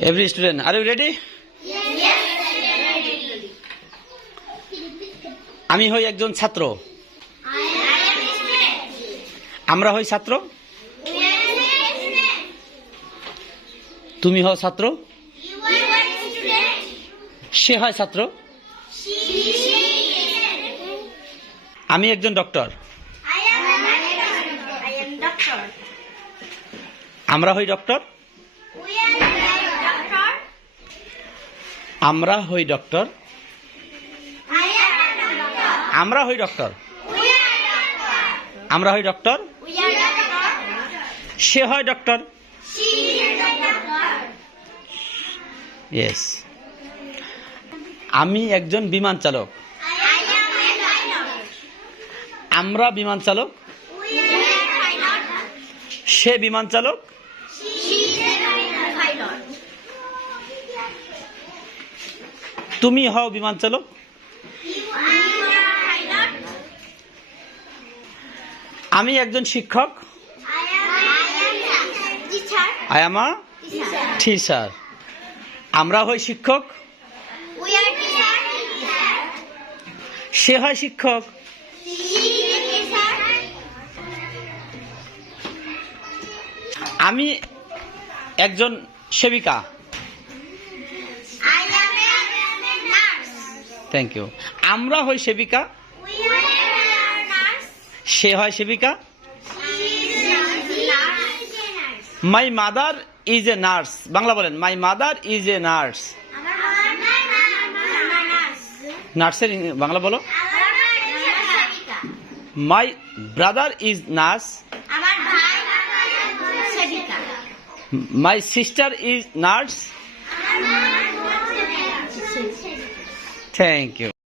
Every student, are you ready? Yes, ready. আমি হই একজন ছাত্র। I am a student. আমরা হই ছাত্র। We are a student. তুমি হও ছাত্র। You are a student. সে হয় ছাত্র। She is a আমি একজন ডক্টর। I am doctor. আমরা হই ডক্টর। We are doctor. আমরা হই ডক্টর। I am doctor. আমরা হই ডক্টর। We are doctor. আমরা হই ডক্টর। We are doctor. সে হয় doctor. She is a doctor. Yes. আমি একজন বিমান চালক। I am a pilot. আমরা বিমান চালক। We are pilot. সে বিমান চালক। She is a pilot. তুমি হও বিমান চালক। You are pilot. আমি একজন শিক্ষক। I am teacher. I am a Teacher. Teacher. আমরা হই শিক্ষক। We are teacher. সে হয় শিক্ষক। She is teacher. আমি একজন সেবিকা। I am a nurse. Thank you. আমরা হই সেবিকা। We are nurse. সে হয় সেবিকা। She is nurse. My mother is a nurse. Bangla বলেন, my mother is a nurse. আমার nurse. নার্সের বাংলা বলো। আমার সেবিকা. My brother is nurse. আমার ভাই সেবিকা. My sister is nurse. আমার থ্যাংক ইউ।